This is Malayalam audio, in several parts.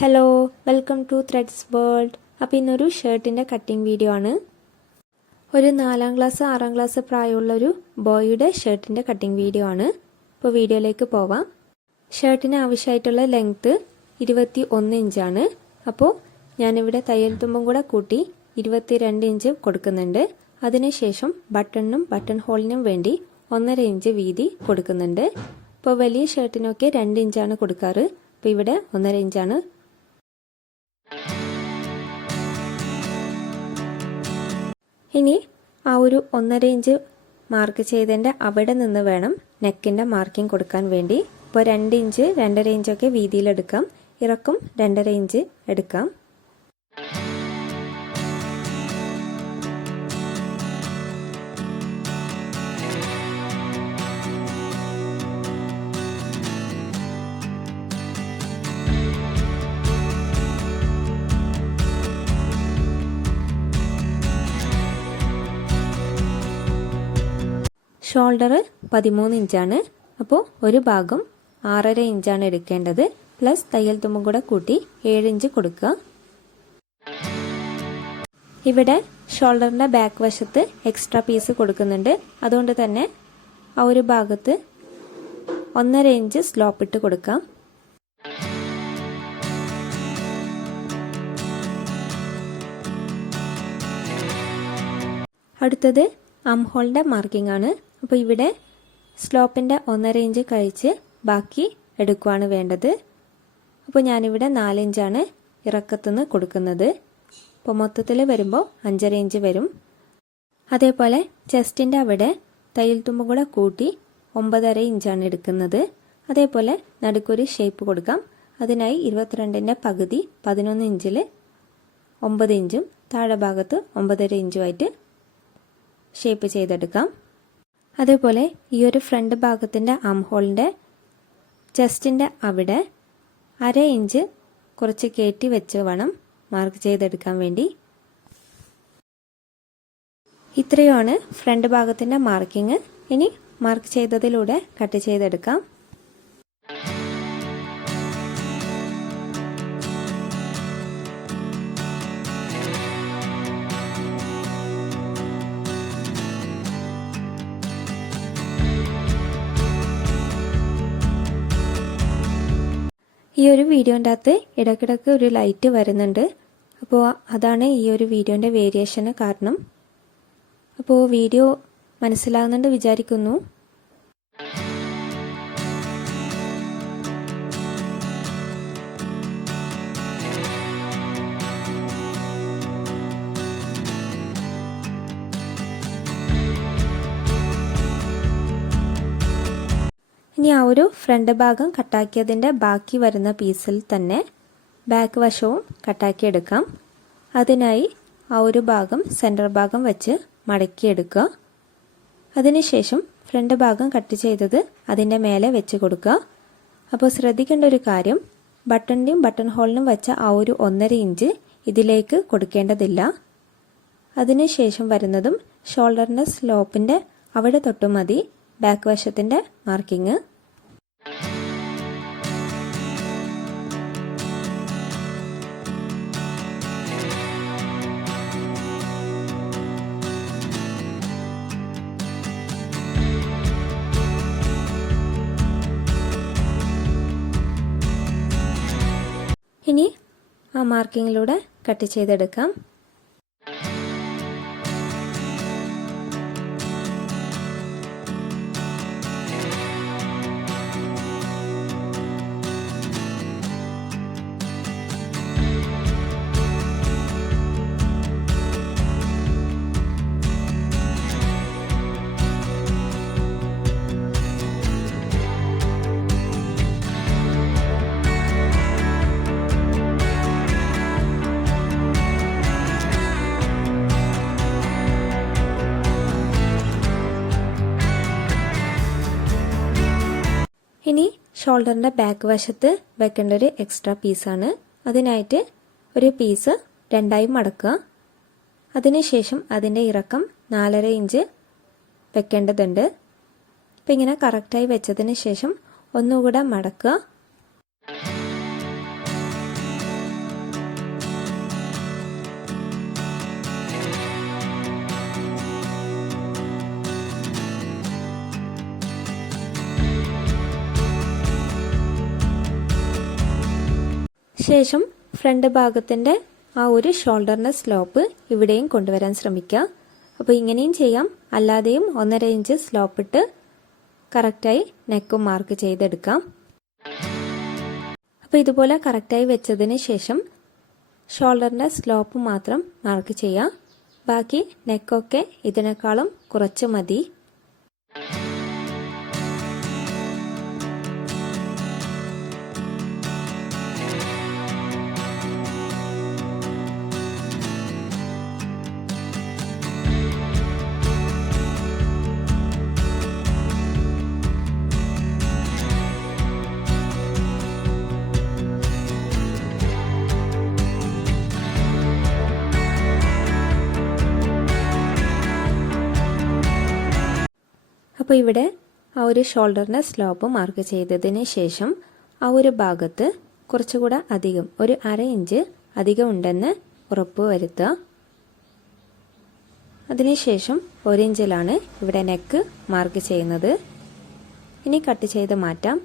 Hello, welcome to threads world. അപ്പോൾ ഇന്നൊരു ഷർട്ടിൻ്റെ കട്ടിങ് വീഡിയോ ആണ്. ഒരു 4ാം ക്ലാസ് 6ാം ക്ലാസ് പ്രായമുള്ളൊരു ബോയുടെ ഷർട്ടിൻ്റെ കട്ടിങ് വീഡിയോ ആണ്. ഇപ്പോൾ വീഡിയോയിലേക്ക് പോവാം. ഷർട്ടിന് ആവശ്യമായിട്ടുള്ള ലെങ്ത്ത് 21 ഇഞ്ചാണ്. അപ്പോൾ ഞാനിവിടെ തയ്യൽ തുമ്പും കൂടെ കൂട്ടി 22 ഇഞ്ച് കൊടുക്കുന്നുണ്ട്. അതിനുശേഷം ബട്ടണിനും ബട്ടൺ ഹോളിനും വേണ്ടി 1.5 ഇഞ്ച് വീതി കൊടുക്കുന്നുണ്ട്. ഇപ്പോൾ വലിയ ഷർട്ടിനൊക്കെ 2 ഇഞ്ചാണ് കൊടുക്കാറ്. അപ്പോൾ ഇവിടെ 1.5 ഇഞ്ചാണ്. ഇനി ആ ഒരു 1.5 ഇഞ്ച് മാർക്ക് ചെയ്തതിൻ്റെ അവിടെ നിന്ന് വേണം നെക്കിൻ്റെ മാർക്കിംഗ് കൊടുക്കാൻ വേണ്ടി. ഇപ്പോൾ 2 ഇഞ്ച് 2.5 ഇഞ്ചൊക്കെ വീതിയിലെടുക്കാം. ഇറക്കം 2.5 ഇഞ്ച് എടുക്കാം. ഷോൾഡർ 13 ഇഞ്ചാണ്. അപ്പോൾ ഒരു ഭാഗം 6.5 ഇഞ്ചാണ് എടുക്കേണ്ടത്. പ്ലസ് തയ്യൽ തുമ്പും കൂടെ കൂട്ടി 7 ഇഞ്ച് കൊടുക്കുക. ഇവിടെ ഷോൾഡറിൻ്റെ ബാക്ക് വശത്ത് എക്സ്ട്രാ പീസ് കൊടുക്കുന്നുണ്ട്. അതുകൊണ്ട് തന്നെ ആ ഒരു ഭാഗത്ത് 1.5 ഇഞ്ച് സ്ലോപ്പ് ഇട്ട് കൊടുക്കാം. അടുത്തത് ആം ഹോളിൻ്റെ മാർക്കിംഗ് ആണ്. അപ്പോൾ ഇവിടെ സ്ലോപ്പിൻ്റെ 1.5 ഇഞ്ച് കഴിച്ച് ബാക്കി എടുക്കുകയാണ് വേണ്ടത്. അപ്പോൾ ഞാനിവിടെ 4 ഇഞ്ചാണ് ഇറക്കത്തുനിന്ന് കൊടുക്കുന്നത്. അപ്പോൾ മൊത്തത്തിൽ വരുമ്പോൾ 5.5 ഇഞ്ച് വരും. അതേപോലെ ചെസ്റ്റിൻ്റെ അവിടെ തയ്യൽ തുമ്പും കൂടെ കൂട്ടി 9.5 ഇഞ്ചാണ് എടുക്കുന്നത്. അതേപോലെ നടുക്കൊരു ഷേപ്പ് കൊടുക്കാം. അതിനായി 22ൻ്റെ പകുതി 11 ഇഞ്ചിൽ 9 ഇഞ്ചും താഴെ ഭാഗത്ത് 9.5 ഇഞ്ചുമായിട്ട് ഷേപ്പ് ചെയ്തെടുക്കാം. അതേപോലെ ഈ ഒരു ഫ്രണ്ട് ഭാഗത്തിൻ്റെ ആം ഹോളിൻ്റെ ചെസ്റ്റിൻ്റെ അവിടെ 1/2 ഇഞ്ച് കുറച്ച് കയറ്റി വെച്ച് വേണം മാർക്ക് ചെയ്തെടുക്കാൻ വേണ്ടി. ഇത്രയുമാണ് ഫ്രണ്ട് ഭാഗത്തിൻ്റെ മാർക്കിങ്. ഇനി മാർക്ക് ചെയ്തതിലൂടെ കട്ട് ചെയ്തെടുക്കാം. ഈ ഒരു വീഡിയോൻ്റെ അകത്ത് ഇടയ്ക്കിടയ്ക്ക് ഒരു ലൈറ്റ് വരുന്നുണ്ട്. അപ്പോൾ അതാണ് ഈ ഒരു വീഡിയോൻ്റെ വേരിയേഷന് കാരണം. അപ്പോൾ വീഡിയോ മനസ്സിലാകുന്നുണ്ട് വിചാരിക്കുന്നു. ഇനി ആ ഒരു ഫ്രണ്ട് ഭാഗം കട്ടാക്കിയതിൻ്റെ ബാക്കി വരുന്ന പീസിൽ തന്നെ ബാക്ക് വശവും കട്ടാക്കിയെടുക്കാം. അതിനായി ആ ഒരു ഭാഗം സെൻറ്റർ ഭാഗം വെച്ച് മടക്കിയെടുക്കുക. അതിനുശേഷം ഫ്രണ്ട് ഭാഗം കട്ട് ചെയ്തത് അതിൻ്റെ മേലെ വെച്ച് കൊടുക്കുക. അപ്പോൾ ശ്രദ്ധിക്കേണ്ട ഒരു കാര്യം, ബട്ടണിൻ്റെയും ബട്ടൺ ഹോളിനും വെച്ച ആ ഒരു 1.5 ഇഞ്ച് ഇതിലേക്ക് കൊടുക്കേണ്ടതില്ല. അതിനുശേഷം വരുന്നതും ഷോൾഡറിൻ്റെ സ്ലോപ്പിൻ്റെ അവിടെ തൊട്ട് മതി ബാക്ക് വശത്തിൻ്റെ മാർക്കിങ്. ഇനി ആ മാർക്കിങ്ങിലൂടെ കട്ട് ചെയ്തെടുക്കാം. ഇനി ഷോൾഡറിൻ്റെ ബാക്ക് വശത്ത് വെക്കേണ്ട ഒരു എക്സ്ട്രാ പീസാണ്. അതിനായിട്ട് ഒരു പീസ് 2ആയി മടക്കുക. അതിനുശേഷം അതിൻ്റെ ഇറക്കം 4.5 ഇഞ്ച് വെക്കേണ്ടതുണ്ട്. അപ്പോൾ ഇങ്ങനെ കറക്റ്റായി വെച്ചതിന് ശേഷം ഒന്നുകൂടെ മടക്കുക. ശേഷം ഫ്രണ്ട് ഭാഗത്തിൻ്റെ ആ ഒരു ഷോൾഡറിൻ്റെ സ്ലോപ്പ് ഇവിടെയും കൊണ്ടുവരാൻ ശ്രമിക്കുക. അപ്പോൾ ഇങ്ങനെയും ചെയ്യാം, അല്ലാതെയും 1.5 ഇഞ്ച് സ്ലോപ്പ് ഇട്ട് കറക്റ്റായി നെക്കും മാർക്ക് ചെയ്തെടുക്കാം. അപ്പോൾ ഇതുപോലെ കറക്റ്റായി വെച്ചതിന് ശേഷം ഷോൾഡറിൻ്റെ സ്ലോപ്പ് മാത്രം മാർക്ക് ചെയ്യാം. ബാക്കി നെക്കൊക്കെ ഇതിനേക്കാളും കുറച്ച് മതി. അപ്പോൾ ഇവിടെ ആ ഒരു ഷോൾഡറിൻ്റെ സ്ലോപ്പ് മാർക്ക് ചെയ്തതിന് ശേഷം ആ ഒരു ഭാഗത്ത് കുറച്ചുകൂടെ അധികം ഒരു 1/2 ഇഞ്ച് അധികം ഉണ്ടെന്ന് ഉറപ്പ് വരുത്തുക. അതിനുശേഷം 1 ഇഞ്ചിലാണ് ഇവിടെ നെക്ക് മാർക്ക് ചെയ്യുന്നത്. ഇനി കട്ട് ചെയ്ത് മാറ്റാം.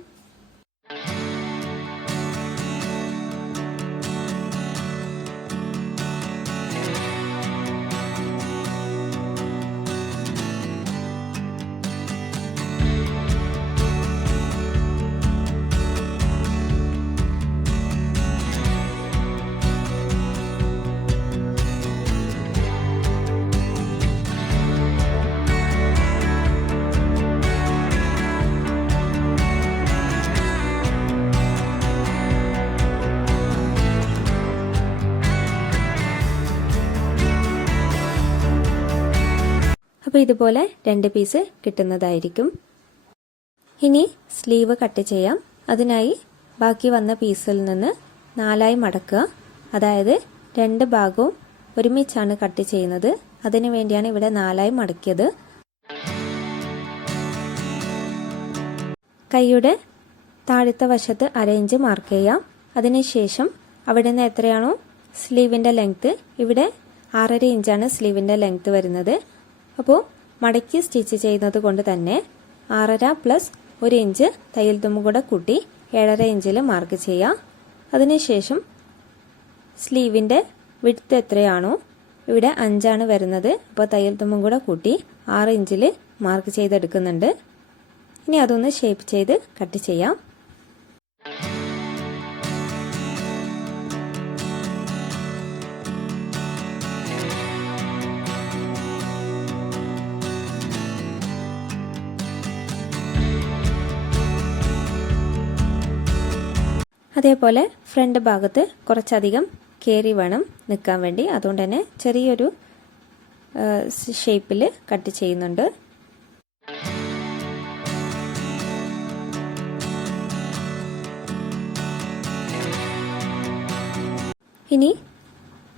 അപ്പോൾ ഇതുപോലെ 2 പീസ് കിട്ടുന്നതായിരിക്കും. ഇനി സ്ലീവ് കട്ട് ചെയ്യാം. അതിനായി ബാക്കി വന്ന പീസിൽ നിന്ന് 4ആയി മടക്കുക. അതായത് 2 ഭാഗവും ഒരുമിച്ചാണ് കട്ട് ചെയ്യുന്നത്. അതിനു വേണ്ടിയാണ് ഇവിടെ 4ആയി മടക്കിയത്. കൈയുടെ താഴത്തെ വശത്ത് 1/2 ഇഞ്ച് മാർക്ക് ചെയ്യാം. അതിനുശേഷം അവിടെ നിന്ന് എത്രയാണോ സ്ലീവിൻ്റെ ലെങ്ത്ത്, ഇവിടെ 6.5 ഇഞ്ചാണ് സ്ലീവിൻ്റെ ലെങ്ത്ത് വരുന്നത്. അപ്പോൾ മടക്കി സ്റ്റിച്ച് ചെയ്യുന്നത് കൊണ്ട് തന്നെ 6.5 പ്ലസ് 1 ഇഞ്ച് തയ്യൽ തുമ്പ് കൂടെ കൂട്ടി 7.5 ഇഞ്ചിൽ മാർക്ക് ചെയ്യാം. അതിനുശേഷം സ്ലീവിൻ്റെ വിഡ്ത്ത് എത്രയാണോ, ഇവിടെ 5 വരുന്നത്. അപ്പോൾ തയ്യൽ തുമ്പും കൂടെ കൂട്ടി 6 ഇഞ്ചിൽ മാർക്ക് ചെയ്തെടുക്കുന്നുണ്ട്. ഇനി അതൊന്ന് ഷേപ്പ് ചെയ്ത് കട്ട് ചെയ്യാം. അതേപോലെ ഫ്രണ്ട് ഭാഗത്ത് കുറച്ചധികം കയറി വേണം നിൽക്കാൻ വേണ്ടി. അതുകൊണ്ട് തന്നെ ചെറിയൊരു ഷേപ്പിൽ കട്ട് ചെയ്യുന്നുണ്ട്. ഇനി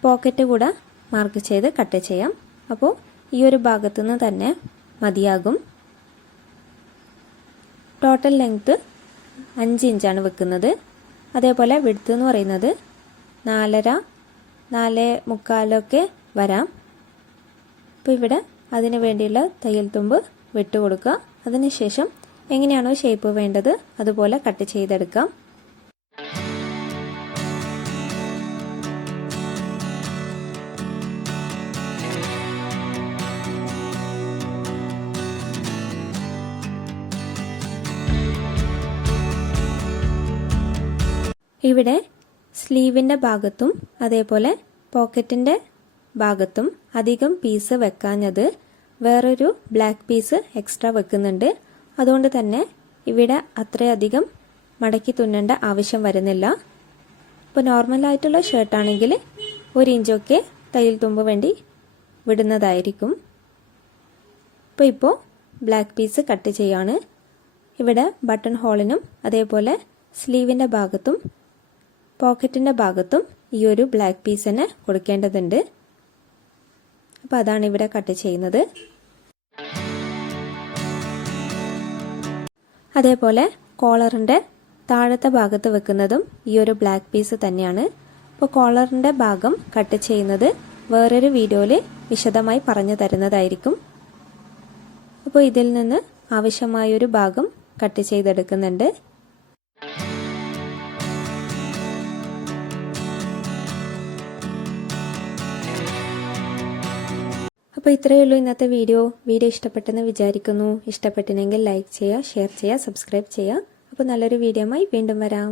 പോക്കറ്റ് കൂടെ മാർക്ക് ചെയ്ത് കട്ട് ചെയ്യാം. അപ്പോൾ ഈ ഒരു ഭാഗത്തു നിന്ന് തന്നെ മതിയാകും. ടോട്ടൽ ലെങ്ത്ത് 5 ഇഞ്ചാണ് വെക്കുന്നത്. അതേപോലെ വിഡ്ത്ത് എന്ന് പറയുന്നത് 4.5 4.75 വരാം. അപ്പോൾ ഇവിടെ അതിന് വേണ്ടിയുള്ള തയ്യൽ തുമ്പ് വിട്ട് കൊടുക്കുക. അതിനുശേഷം എങ്ങനെയാണോ ഷേപ്പ് വേണ്ടത് അതുപോലെ കട്ട് ചെയ്തെടുക്കാം. ഇവിടെ സ്ലീവിൻ്റെ ഭാഗത്തും അതേപോലെ പോക്കറ്റിൻ്റെ ഭാഗത്തും അധികം പീസ് വെക്കാഞ്ഞത് വേറൊരു ബ്ലാക്ക് പീസ് എക്സ്ട്രാ വെക്കുന്നുണ്ട്. അതുകൊണ്ട് തന്നെ ഇവിടെ അത്രയധികം മടക്കി തുന്നേണ്ട ആവശ്യം വരുന്നില്ല. ഇപ്പോൾ നോർമലായിട്ടുള്ള ഷർട്ടാണെങ്കിൽ 1 ഇഞ്ചൊക്കെ തയ്യൽ തുമ്പ് വേണ്ടി വിടുന്നതായിരിക്കും. ഇപ്പോൾ ബ്ലാക്ക് പീസ് കട്ട് ചെയ്യാണ്. ഇവിടെ ബട്ടൺ ഹോളിനും അതേപോലെ സ്ലീവിൻ്റെ ഭാഗത്തും പോക്കറ്റിൻ്റെ ഭാഗത്തും ഈ ഒരു ബ്ലാക്ക് പീസ് തന്നെ കൊടുക്കേണ്ടതുണ്ട്. അപ്പോൾ അതാണ് ഇവിടെ കട്ട് ചെയ്യുന്നത്. അതേപോലെ കോളറിൻ്റെ താഴത്തെ ഭാഗത്ത് വെക്കുന്നതും ഈ ഒരു ബ്ലാക്ക് പീസ് തന്നെയാണ്. അപ്പോൾ കോളറിൻ്റെ ഭാഗം കട്ട് ചെയ്യുന്നത് വേറൊരു വീഡിയോയിൽ വിശദമായി പറഞ്ഞു തരുന്നതായിരിക്കും. അപ്പോൾ ഇതിൽ നിന്ന് ആവശ്യമായൊരു ഭാഗം കട്ട് ചെയ്തെടുക്കുന്നുണ്ട്. അപ്പോൾ ഇത്രയേ ഉള്ളൂ ഇന്നത്തെ വീഡിയോ ഇഷ്ടപ്പെട്ടെന്ന് വിചാരിക്കുന്നു. ഇഷ്ടപ്പെട്ടിനെങ്കിൽ ലൈക്ക് ചെയ്യുക, ഷെയർ ചെയ്യുക, സബ്സ്ക്രൈബ് ചെയ്യുക. അപ്പോൾ നല്ലൊരു വീഡിയോയുമായി വീണ്ടും വരാം.